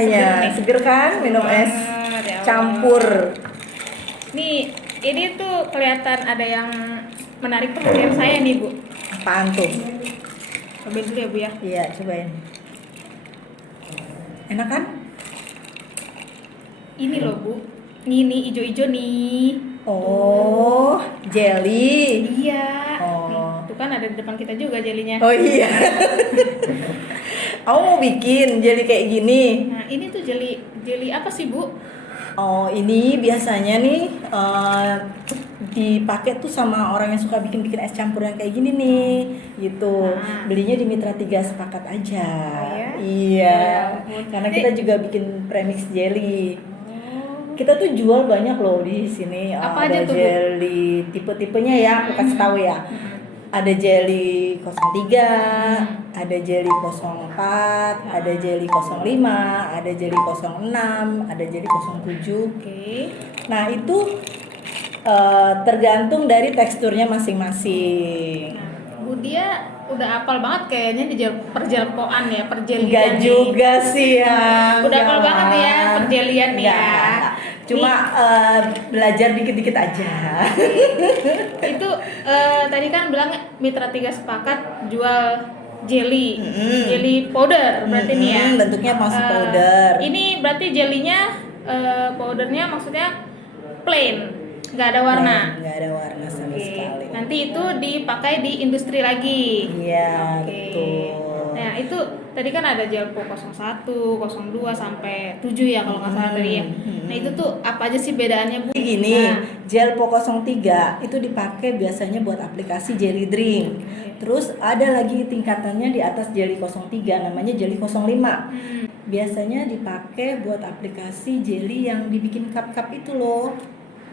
Makanya seger kan minum es Ya Allah. campur. Nih, ini tuh kelihatan ada yang menarik perhatian saya nih, Bu. Apaan tuh? Cobain dulu ya, Bu ya. Iya, cobain. Enak kan? Ini loh, Bu. Nih ijo-ijo nih. Oh, jelly. Iya. Oh. Nih, tuh kan ada di depan kita juga jelinya. Oh iya. Kamu mau bikin jelly kayak gini? Nah, ini tuh jeli apa sih, Bu? Oh, ini biasanya nih dipakai tuh sama orang yang suka bikin es campur yang kayak gini nih, gitu. Nah. Belinya di Mitra 3 Sepakat aja. Oh, ya? Iya. Oh, Karena kita juga bikin premix jelly. Kita tuh jual banyak loh di sini. Apa Ada aja tuh, Bu? jelly tipe-tipenya ya, aku kasih tahu ya. Ada jelly 03, ada jelly 04, ada jelly 05, ada jelly 06, ada jelly 07. Oke. Nah, itu tergantung dari teksturnya masing-masing. Nah, Bu dia udah apal banget kayaknya di perjelpoan ya, perjelian Enggak nih. juga sih ya. Udah apal jangan. banget ya perjelian nih ya. Enggak. Cuma belajar dikit-dikit aja. Itu tadi kan bilang Mitra 3 Sepakat jual jelly, jelly powder berarti nih ya. Bentuknya masih powder. Ini berarti jelinya powdernya maksudnya plain, nggak ada warna. Nggak ada warna sama Oke. sekali. Nanti itu dipakai di industri lagi. Iya, Oke. betul. Nah, itu tadi kan ada Jelpo 01, 02 sampai 7 ya kalau nggak salah tadi ya. Nah, itu tuh apa aja sih bedaannya, Bu? Jadi gini, Nah, Jelpo 03 itu dipakai biasanya buat aplikasi jelly drink. Terus ada lagi tingkatannya di atas jelly 03 namanya jelly 05. Biasanya dipakai buat aplikasi jelly yang dibikin cup-cup itu loh.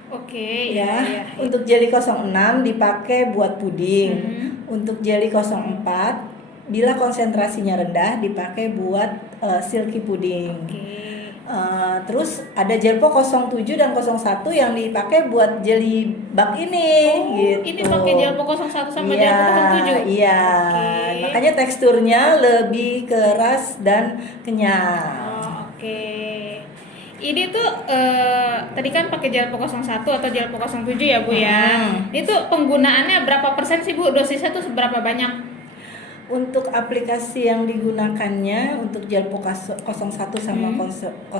oke, Ya, ya. untuk jelly 06 dipakai buat puding. Untuk jelly 04 bila konsentrasinya rendah dipakai buat silky pudding. Oke. Terus ada Jelpo 07 dan 01 yang dipakai buat jelly bug ini gitu. Ini pakai Jelpo 01 sama Iya, Jelpo 07. Iya. Oke. Makanya teksturnya lebih keras dan kenyal. Oh, oke. Ini tuh tadi kan pakai Jelpo 01 atau Jelpo 07 ya, Bu ya. Ini tuh penggunaannya berapa persen sih, Bu? Dosisnya tuh seberapa banyak? Untuk aplikasi yang digunakannya untuk Jelpo 01 sama 07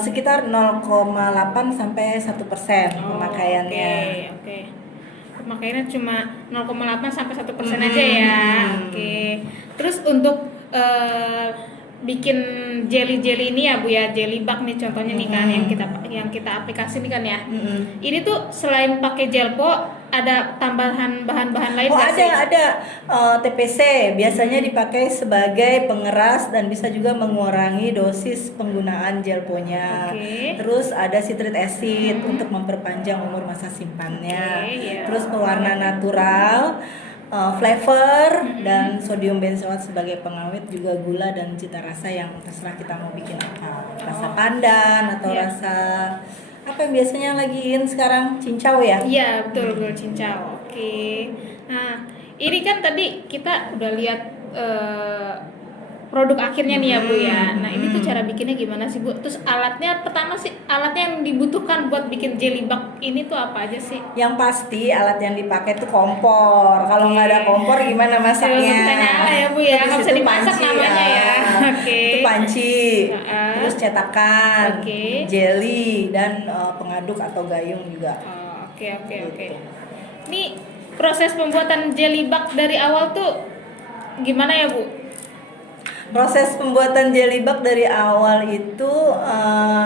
sekitar 0,8 sampai 1% pemakaiannya. Oke. Pemakaiannya cuma 0,8 sampai 1% aja ya. Oke. Terus untuk bikin jelly ini ya, Bu ya, jelly bug nih contohnya nih kan yang kita aplikasi nih kan ya. Ini tuh selain pakai Jelpo ada tambahan bahan-bahan lain Oh, nggak sih? ada TPC biasanya dipakai sebagai pengeras dan bisa juga mengurangi dosis penggunaan Jelponya. Oke. Terus ada citric acid untuk memperpanjang umur masa simpannya. Oke, ya. Terus pewarna natural, flavor dan sodium benzoat sebagai pengawet, juga gula dan cita rasa yang terserah kita mau bikin apa. Rasa pandan atau Iya. rasa apa yang biasanya lagi in sekarang, cincau ya? Iya, betul cincau. Oke. Nah, ini kan tadi kita udah lihat produk akhirnya nih ya, Bu ya. Nah, ini tuh cara bikinnya gimana sih, Bu? Terus pertama sih alatnya yang dibutuhkan buat bikin jelly bug ini tuh apa aja sih? Yang pasti alat yang dipakai itu kompor. Kalau nggak ada kompor gimana masaknya? Nggak bisa nyala ya, Bu ya. Nggak bisa Itu dimasak panci, namanya ya. Oke. Itu panci. Terus cetakan, Oke. jelly dan pengaduk atau gayung juga. Oh, oke. Ini proses pembuatan jelly bug dari awal tuh gimana ya, Bu? Proses pembuatan jelly bug dari awal itu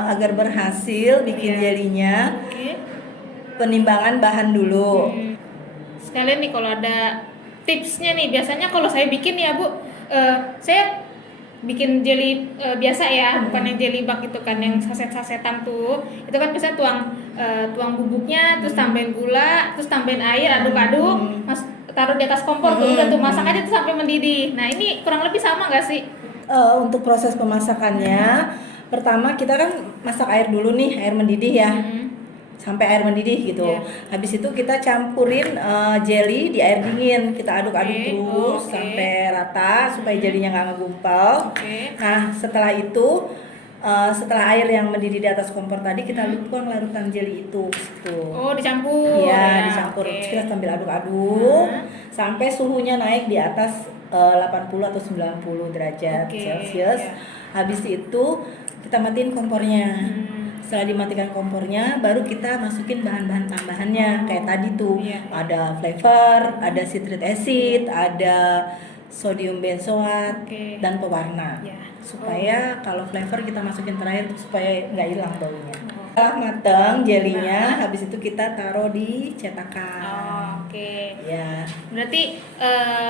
agar berhasil bikin jelinya, Oke. penimbangan bahan dulu. Sekalian nih kalau ada tipsnya nih, biasanya kalau saya bikin ya, Bu, saya bikin jelly biasa ya, bukan yang jelly bug itu kan yang saset-sasetan tuh. Itu kan biasanya tuang bubuknya, terus tambahin gula, terus tambahin air, aduk-aduk, taruh di atas kompor tuh, udah tuh masak aja tuh sampai mendidih. Nah, ini kurang lebih sama nggak sih? Untuk proses pemasakannya, pertama kita kan masak air dulu nih, air mendidih ya. sampai air mendidih gitu. Iya. Habis itu kita campurin jelly di air dingin, kita aduk-aduk Oke, terus oke. sampai rata supaya jelinya nggak ngegumpal. Oke. Nah setelah itu setelah air yang mendidih di atas kompor tadi kita tuang larutan jelly itu ke situ. Oh, dicampur. Iya, ya, dicampur. oke. Terus kita sambil aduk-aduk Nah. sampai suhunya naik di atas 80 atau 90 derajat Oke, Celcius. iya. Habis itu kita matiin kompornya. Hmm. Setelah dimatikan kompornya, baru kita masukin bahan-bahan tambahannya kayak tadi tuh. Iya. Ada flavor, ada citric acid, ada sodium benzoat Oke. dan pewarna. Iya. Supaya kalau flavor kita masukin terakhir tuh supaya nggak hilang baunya. Oh. Setelah mateng jelinya, habis itu kita taruh di cetakan. Oh, oke. Ya. Berarti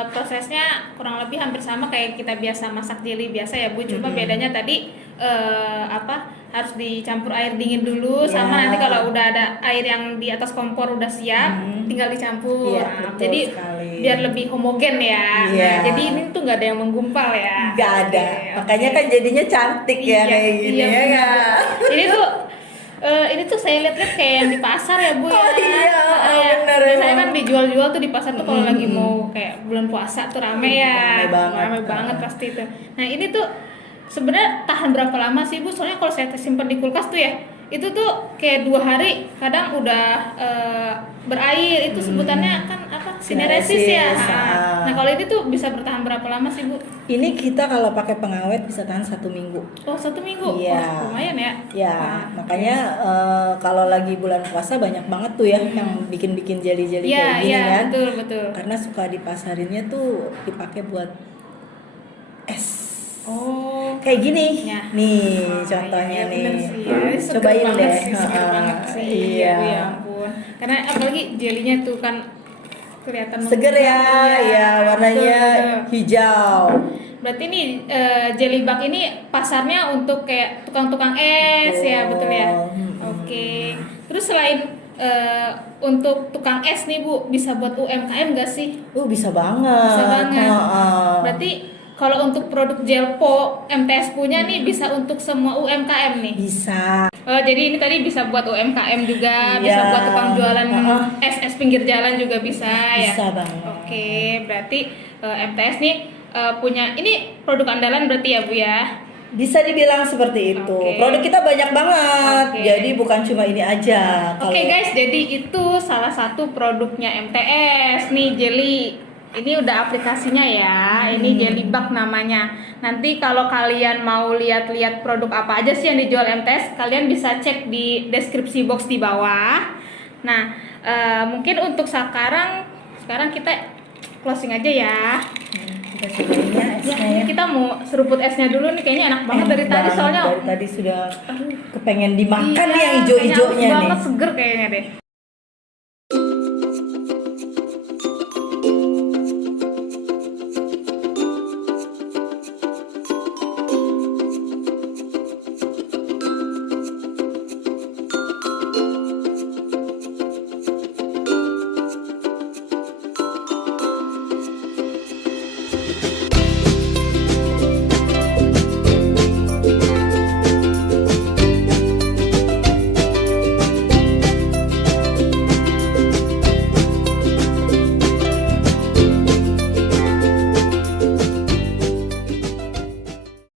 prosesnya kurang lebih hampir sama kayak kita biasa masak jelly biasa ya Bu. Cuma bedanya tadi harus dicampur air dingin dulu, Ya. sama nanti kalau udah ada air yang di atas kompor udah siap, tinggal dicampur. Iya, Nah, betul jadi sekali. biar lebih homogen ya. Iya. Nah, jadi ini tuh nggak ada yang menggumpal ya. Nggak ada. Oke, Makanya oke. kan jadinya cantik ya Iya, kayak gini iya, ya bener. nggak? Ini tuh saya lihat-lihat kayak yang di pasar ya Bu ya. Oh iya, Kayak bener biasanya emang. kan dijual-jual tuh di pasar tuh kalau lagi mau kayak bulan puasa tuh rame ya. Rame banget. Rame banget pasti itu. Nah, ini tuh sebenarnya tahan berapa lama sih Bu? Soalnya kalau saya simpan di kulkas tuh ya, itu tuh kayak 2 hari kadang udah berair. Itu sebutannya kan apa? Sineresis ya. Sineresis, Nah, kalau ini tuh bisa bertahan berapa lama sih Bu? Ini kita kalau pakai pengawet bisa tahan 1 minggu. Oh, 1 minggu. Iya. Oh, lumayan ya. Ya, makanya kalau lagi bulan puasa banyak banget tuh ya yang bikin-bikin jelly-jelly Iya, kayak gini iya, kan. betul, betul. Karena suka dipasarinnya tuh dipakai buat es. Oh, Kayak gini. Ya. Nih, Oh, contohnya iya, nih. bener sih. Ya, seger Cobain banget deh. sih, seger banget sih. Iya. Ya ampun. Karena apalagi jelinya tuh kan kelihatan Seger ya, ya warnanya betul, betul. hijau. Berarti nih jelly bag ini pasarnya untuk kayak tukang-tukang es ya, betul ya. Oke. Terus selain untuk tukang es nih Bu, bisa buat UMKM gak sih? Bisa banget. Bisa banget. Heeh. Berarti kalau untuk produk Gelpo MTS punya nih bisa untuk semua UMKM nih. Bisa. Jadi ini tadi bisa buat UMKM juga, Iya. bisa buat tukang jualan Heeh. es pinggir jalan juga bisa, ya. Bisa banget. Oke, berarti MTS nih punya ini produk andalan berarti ya Bu ya. Bisa dibilang seperti itu. Oke. Produk kita banyak banget. Oke. Jadi bukan cuma ini aja. Oke guys, jadi itu salah satu produknya MTS nih jelly. Ini udah aplikasinya ya. Ini jelly bag namanya. Nanti kalau kalian mau lihat-lihat produk apa aja sih yang dijual MTS, kalian bisa cek di deskripsi box di bawah. Nah, mungkin untuk sekarang kita closing aja ya. Kita cobain ya Ya, esnya ini ya. kita mau seruput esnya dulu nih, kayaknya enak banget dari tadi Banget. soalnya. Dari tadi sudah kepengen dimakan nih yang Iya, hijau-hijaunya kayaknya nih. banget seger kayaknya deh.